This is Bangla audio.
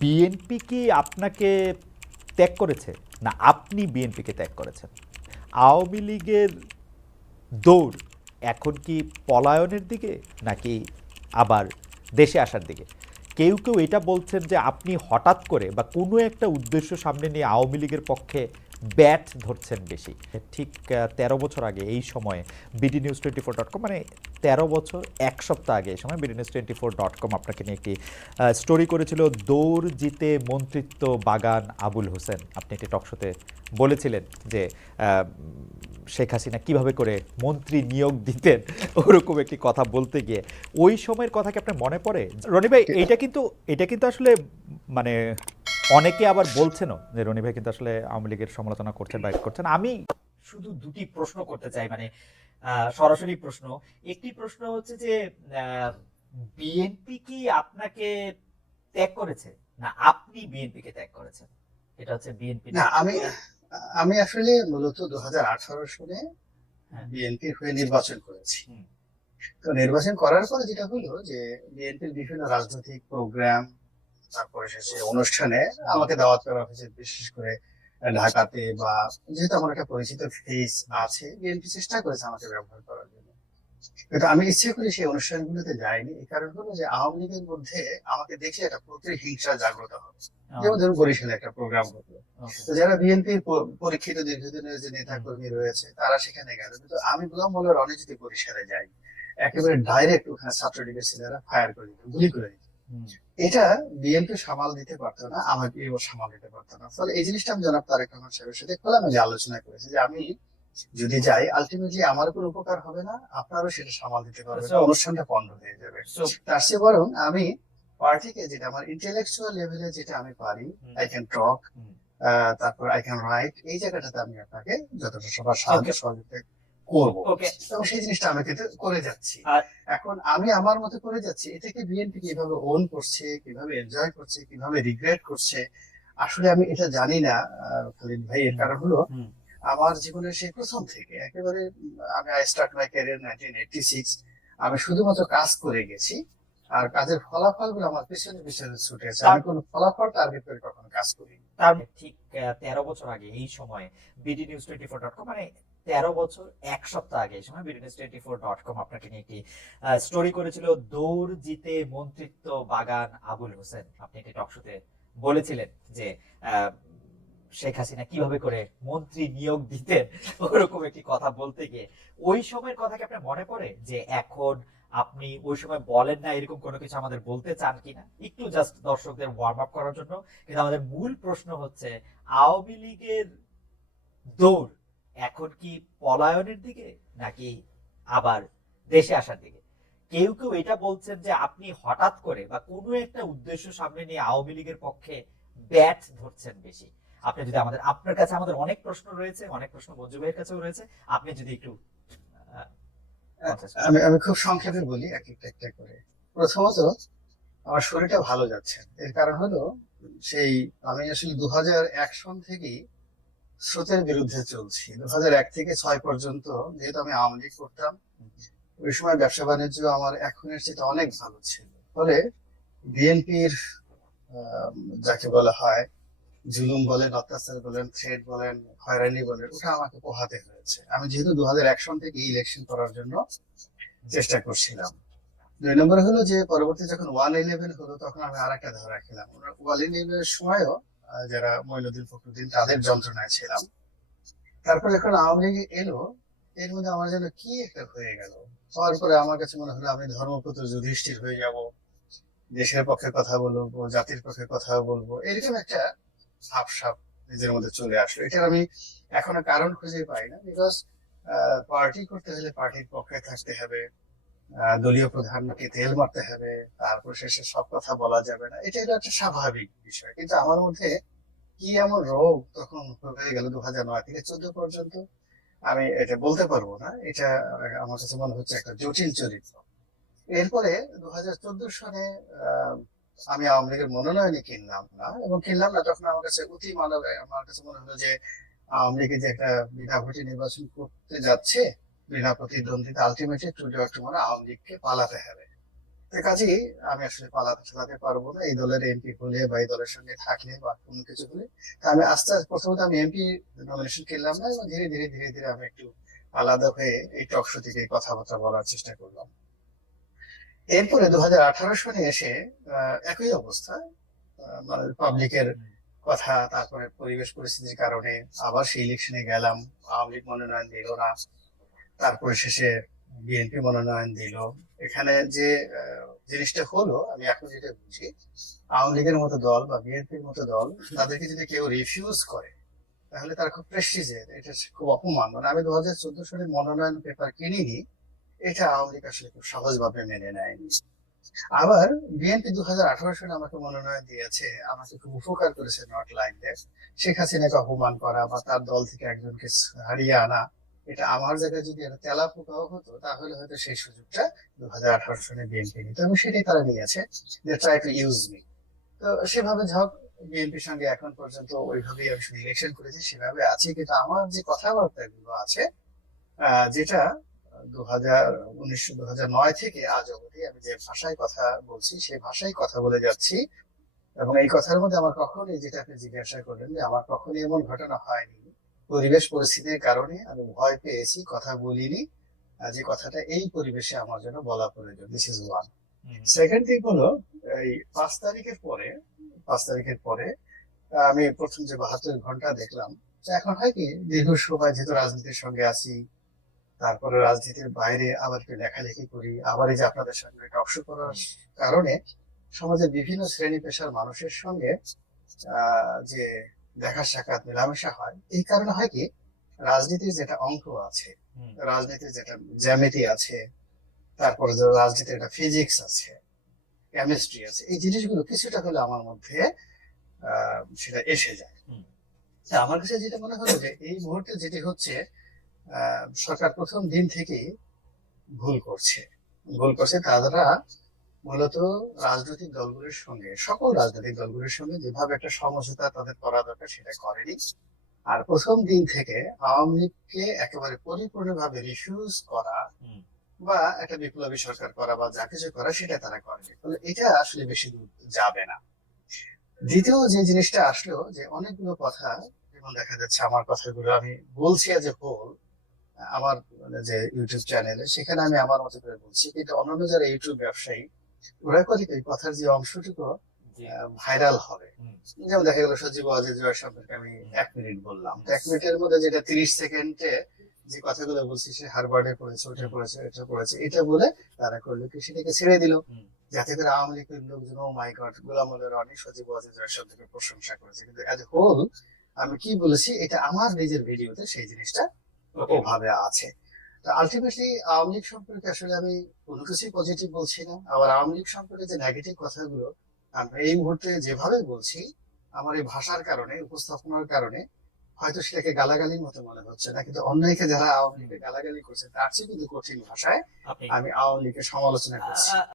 বিএনপি কি আপনাকে ত্যাগ করেছে, না আপনি বিএনপিকে ত্যাগ করেছেন? আওয়ামী লীগের দৌড় এখন কি পলায়নের দিকে, নাকি আবার দেশে আসার দিকে? কেউ কেউ এটা বলছেন যে আপনি হঠাৎ করে বা কোনো একটা উদ্দেশ্য সামনে নিয়ে আওয়ামী লীগের পক্ষে ব্যাট ধরছেন বেশি। ঠিক ১৩ বছর আগে এই সময়ে BDNews24.com, মানে ১৩ বছর ১ সপ্তাহ আগে এই সময় BDNews24.com আপনাকে নিয়ে একটি স্টোরি করেছিল, দৌড় জিতে মন্ত্রিত্ব বাগান আবুল হোসেন। আপনি একটি টকশোতে বলেছিলেন যে শেখ হাসিনা কিভাবে করে মন্ত্রী নিয়োগ দিতেন, ওরকম একটি কথা বলতে গিয়ে ওই সময়ের কথা কি আপনার মনে পড়ে? রনি ভাই, এটা কিন্তু আসলে মানে অনেকে আবার বলছেনও যে রনি ভাই কিন্তু আসলে আওয়ামী লীগের সমালোচনা করছেন বা করছেন। আমি শুধু দুটি প্রশ্ন করতে চাই, মানে সরাসরি প্রশ্ন। একটি প্রশ্ন হচ্ছে যে বিএনপি কি আপনাকে ত্যাগ করেছে, না আপনি বিএনপিকে ত্যাগ করেছেন? এটা হচ্ছে বিএনপি না, আমি আমি আসলে মূলত 2018 সালে হ্যাঁ। বিএনপির হয়ে নির্বাচন করেছি। হুম। তো নির্বাচন করার পরে যেটা হলো যে বিএনপির বিভিন্ন রাজনৈতিক প্রোগ্রাম, তারপরে শেষে অনুষ্ঠানে আমাকে দাওয়াত করা হয়েছে, বিশেষ করে ঢাকাতে। বা যেহেতু আমার একটা পরিচিত ফেস আছে, বিএনপি চেষ্টা করেছে আমাকে ব্যবহার করার জন্য, কিন্তু আমি ইচ্ছে করে সেই অনুষ্ঠানগুলোতে যাইনি। এই কারণ হলো যে আওয়ামী লীগের মধ্যে আমাকে দেখে একটা প্রতিহিংসা জাগ্রত হবে। যেমন ধরুন বরিশালে একটা প্রোগ্রাম হতো, তো যারা বিএনপির পরীক্ষিত দীর্ঘদিনের যে নেতা কর্মী রয়েছে তারা সেখানে গেল, কিন্তু আমি বললাম বলে রনি যদি বরিশালে যাই, একেবারে ডাইরেক্ট ওখানে ছাত্রলীগের ছেলেরা ফায়ার করে দিত, গুলি করে দিত। এটা বিএনপি সামাল দিতে পারতো না, আমাকে এও সামাল দিতে পারতো না। ফলে এই জিনিসটা আমি জনাব তারেক রহমান সাহেবের সাথে খোলামেলা আলোচনা করেছি যে আমি যদি যাই, আলটিমেটলি আমার কোনো উপকার হবে না, আপনারও সেটা সামাল দিতে পারবে না, অনুষ্ঠানটা পণ্ড হয়ে যাবে। তার চেয়ে বরং আমি পার্টিকে যেটা আমার ইন্টেলেকচুয়াল লেভেলে যেটা আমি পারি, আই ক্যান টক, তারপর আই ক্যান রাইট, এই জায়গাটাতে আমি আপনাকে যতটা সবার সাহায্য সহযোগিতা করবো, এবং সেই জিনিসটা আমি কিন্তু করে যাচ্ছি। এখন আমি আমার মতো করে যাচ্ছি, এটাকে বিএনপি কিভাবে ওন করছে, কিভাবে এনজয় করছে, কিভাবে রিগ্রেট করছে, আসলে আমি এটা জানি না খালিদ ভাই। এর কারণ হলো আমার জীবনের সেই প্রথম থেকে একেবারে আমি আই স্টার্ট মাই ক্যারিয়ার 1986। আমি শুধুমাত্র কাজ করে গেছি, আর কাজের ফলাফল গুলো আমার পিছনে পিছনে ছুটেছে। আমি কোনো ফলাফল টার্গেট করে কখনো কাজ করিনি। তার ঠিক ১৩ বছর আগে এই সময়ে BDNews24.com, মানে ১৩ বছর ১ সপ্তাহ আগে এই সময় BDNews24.com আপনাকে নিয়ে একটি স্টোরি করেছিল, দৌড় জিতে মন্ত্রিত্ব বাগান আবুল হোসেন। আপনি একটি টকশোতে বলেছিলেন যে আহ, শেখ হাসিনা কিভাবে করে মন্ত্রী নিয়োগ দিতেন, ওরকম একটি কথা বলতে গিয়ে ওই সময়ের কথা কি আপনার মনে পড়ে যে এখন আপনি ওই সময় বলেন না এরকম কোনো কিছু আমাদের বলতে চান কিনা, একটু জাস্ট দর্শকদের ওয়ার্ম আপ করার জন্য? কিন্তু আমাদের মূল প্রশ্ন হচ্ছে আওয়ামী লীগের দৌড় এখন কি পলায়নের দিকে, নাকি আবার দেশে আসার দিকে? কেউ কেউ এটা বলছেন যে আপনি হঠাৎ করে বা কোনো একটা উদ্দেশ্য সামনে নিয়ে আওয়ামী লীগের পক্ষে ব্যাট ধরছেন বেশি। আপনি যদি আপনার কাছে আমাদের অনেক প্রশ্ন রয়েছে, অনেক প্রশ্ন মঞ্জু ভাইয়ের কাছেও রয়েছে, আপনি যদি একটু আমি আমি খুব সংক্ষেপে বলি এক একটা একটা করে। প্রথমত, আমার শরীরটা ভালো যাচ্ছে না। এর কারণ হলো সেই আমি আসলে 2001 সন থেকেই স্রোতের বিরুদ্ধে চলছি। 2001 থেকে 6 পর্যন্ত যেহেতু আমি আওয়ামী লীগ করতাম, ওই সময় ব্যবসা বাণিজ্য আমার এখনের চেয়ে অনেক ভালো ছিল। ফলে বিএনপির যাকে বলা হয় জুলুম বলেন, অত্যাচার বলেন, থ্রেট বলেন, হয়রানি বলেন, ওটা আমাকে পোহাতে হয়েছে। আমি যেহেতু 2001 সন থেকে ইলেকশন করার জন্য চেষ্টা করছিলাম। 2 নম্বরে হলো যে পরবর্তী যখন 111 হলো, তখন আমি আর একটা ধারা খেলাম। 111 সময়ও যারা মঈনুদ্দিন ফখরুদ্দিন, তাদের যন্ত্রণায় ছিলাম। তারপর যখন আওয়ামী লীগ এলো, এর মধ্যে আমার যেন কি একটা হয়ে গেল। হওয়ার পরে আমার কাছে মনে হলো আমি ধর্মপুত্র যুধিষ্ঠির হয়ে যাব, দেশের পক্ষে কথা বলবো, জাতির পক্ষে কথা বলবো, এরকম একটা ভাবসাব নিজের মধ্যে চলে আসলো। এটার আমি এখনো কারণ খুঁজে পাই না। বিকজ পার্টি করতে হলে পার্টির পক্ষে থাকতে হবে, দলীয় প্রধানকে তেল মারতে হবে, তারপর শেষে সব কথা বলা যাবে না, এটা হলো একটা স্বাভাবিক বিষয়। কিন্তু আমার মধ্যে কি এমন রোগ তখন হয়ে গেল 2009 থেকে 14 পর্যন্ত, আমি এটা বলতে পারবো না। এটা আমার কাছে মনে হচ্ছে একটা জটিল চরিত্র। এরপরে 2014 সালে আহ, আমি আওয়ামী লীগের মনোনয়নে কিনলাম না, এবং কিনলাম না তখন আমার কাছে অতি মানবে, আমার কাছে মনে হলো যে আওয়ামী লীগের যে একটা বিনা ভোটে নির্বাচন করতে যাচ্ছে, বিনা প্রতিদ্বন্দ্বিতা, ultimately today or tomorrow Awami লীগকে পালাতে হবে। তো কাজেই আমি আসলে পালাতে ঠেলাতে পারবো না এই দলের এমপি হলে বা এই দলের সঙ্গে থাকলে বা কোনো কিছু হলে। তা আমি আস্তে আস্তে প্রথমত আমি এমপি নমিনেশন কিনলাম না, এবং ধীরে ধীরে ধীরে ধীরে আমি একটু আলাদা হয়ে এই টক শো থেকে কথাবার্তা বলার চেষ্টা করলাম। এরপরে 2018 সনে এসে একই অবস্থা, মানে পাবলিকের কথা, তারপরে পরিবেশ পরিস্থিতির কারণে আবার সেই ইলেকশনে গেলাম, আওয়ামী লীগ মনোনয়ন দিল না, তারপরে শেষে বিএনপি মনোনয়ন দিল। এখানে যে জিনিসটা হলো, আমি এখন যেটা বুঝি, আওয়ামী লীগের মতো দল বা বিএনপির মতো দল, তাদেরকে যদি কেউ রিফিউজ করে তাহলে তারা খুব প্রেস্টিজের, এটা খুব অপমান। মানে আমি 2014 সালে মনোনয়ন পেপার কিনিনি, এটা আওয়ামী লীগ আসলে খুব সহজভাবে মেনে নেয়নি। আবার বিএনপি 2018 সালে আমাকে মনোনয়ন দিয়েছে, আমাকে খুব উপকার করেছে, নট লাইক দ্যাট। শেখ হাসিনাকে অপমান করা বা তার দল থেকে একজনকে হারিয়ে আনা, এটা আমার জায়গায় যদি একটা তেলা পোকাও হতো তাহলে হয়তো সেই সুযোগটা 2018 সালে বিএনপি নিত, এবং সেটাই তারা নিয়েছে, they try to use me. তো সেভাবে যাক, বিএনপির সঙ্গে এখন পর্যন্ত ওইভাবেই আমি শুধু ইলেকশন করেছি, সেভাবে আছি। কিন্তু আমার যে কথাবার্তা গুলো আছে, যেটা 2009 থেকে আজ অবধি আমি যে ভাষায় কথা বলছি সেই ভাষায় কথা বলে যাচ্ছি। এবং এই কথার মধ্যে আমার কখনোই, যেটা আপনি জিজ্ঞাসা করলেন, যে আমার কখনোই এমন ঘটনা হয়নি পরিবেশ পরিস্থিতির কারণে আমি ভয় পেয়েছি কথা বলিনি, যে কথাটা এই পরিবেশে আমার জন্য বলা প্রয়োজন। This is one. Second thing হলো, এই 5 তারিখের পরে আমি প্রথম যে 72 ঘন্টা দেখলাম, তো এখন হয় কি, দীর্ঘ সময় যেহেতু রাজনীতির সঙ্গে আছি, তারপরে রাজনীতির বাইরে আবার একটু লেখালেখি করি, আবার এই যে আপনাদের সঙ্গে টকশো করার কারণে সমাজের বিভিন্ন শ্রেণী পেশার মানুষের সঙ্গে যে দেখা সাক্ষাৎ মেলামেশা হয়, এই কারণে হয় কি, রাজনীতির যেটা অঙ্ক আছে, রাজনীতির যেটা জ্যামিতি আছে, তারপরে যে রাজনীতির একটা ফিজিক্স আছে, কেমিস্ট্রি আছে, এই জিনিসগুলো কিছুটা হলে আমার মধ্যে সেটা এসে যায়। তা আমার কাছে যেটা মনে হলো, যে এই মুহূর্তে যেটি হচ্ছে, সরকার প্রথম দিন থেকেই ভুল করছে তারা মূলত রাজনৈতিক দলগুলোর সঙ্গে, সকল রাজনৈতিক দলগুলোর সঙ্গে যেভাবে একটা সমঝোতা তাদের করা দরকার সেটা করেনি। আর প্রথম দিন থেকে আওয়ামী লীগকে একেবারে পরিপূর্ণভাবে রিফিউজ করা বা একটা বিপ্লবী সরকার করা বা যা কিছু করা সেটা তারা করেনি, ফলে এটা আসলে বেশি দূর যাবে না। দ্বিতীয় যে জিনিসটা আসলো, যে অনেকগুলো কথা, যেমন দেখা যাচ্ছে আমার কথাগুলো আমি বলছি এজ এ হোল, আমার মানে যে ইউটিউব চ্যানেলে, সেখানে আমি আমার মতো করে বলছি, কিন্তু অন্যান্য যারা ইউটিউব ব্যবসায়ী, ওরা করে কি, কথার যে অংশটুকু ভাইরাল হবে, যেমন দেখা গেল সজীব ওয়াজেদ জয় সম্পর্কে আমি 1 মিনিট বললাম, তো 1 মিনিটের মধ্যে যেটা 30 সেকেন্ডে যে কথাগুলো বলছি, সে হারবার্ডে পড়েছে, ওটা পড়েছে, এটা পড়েছে, এটা বলে তারা করলো কি, সেটাকে ছেড়ে দিল, যাতে করে আওয়ামী লীগের লোকজন, ও মাই গড, গোলাম মোল্লা রনি সজীব ওয়াজেদ জয় সম্পর্কে প্রশংসা করেছে, কিন্তু এজ এ হোল আমি কি বলেছি, এটা আমার নিজের ভিডিওতে সেই জিনিসটা ওভাবে আছে। তো আলটিমেটলি আওয়ামী লীগ সম্পর্কে আসলে আমি কোনো কিছুই পজিটিভ বলছি না, আবার আওয়ামী লীগ সম্পর্কে যে নেগেটিভ কথাগুলো আমি এই মুহূর্তে যেভাবে বলছি, আমার এই ভাষার কারণে, উপস্থাপনার কারণে হয়তো সেটাকে গালাগালির মতো মনে হচ্ছে না, কিন্তু অন্যকে যারা আওয়ামী লীগকে গালাগালি করছে তার চেয়ে কিন্তু কঠিন ভাষায় আমি আওয়ামী লীগের সমালোচনা করছি।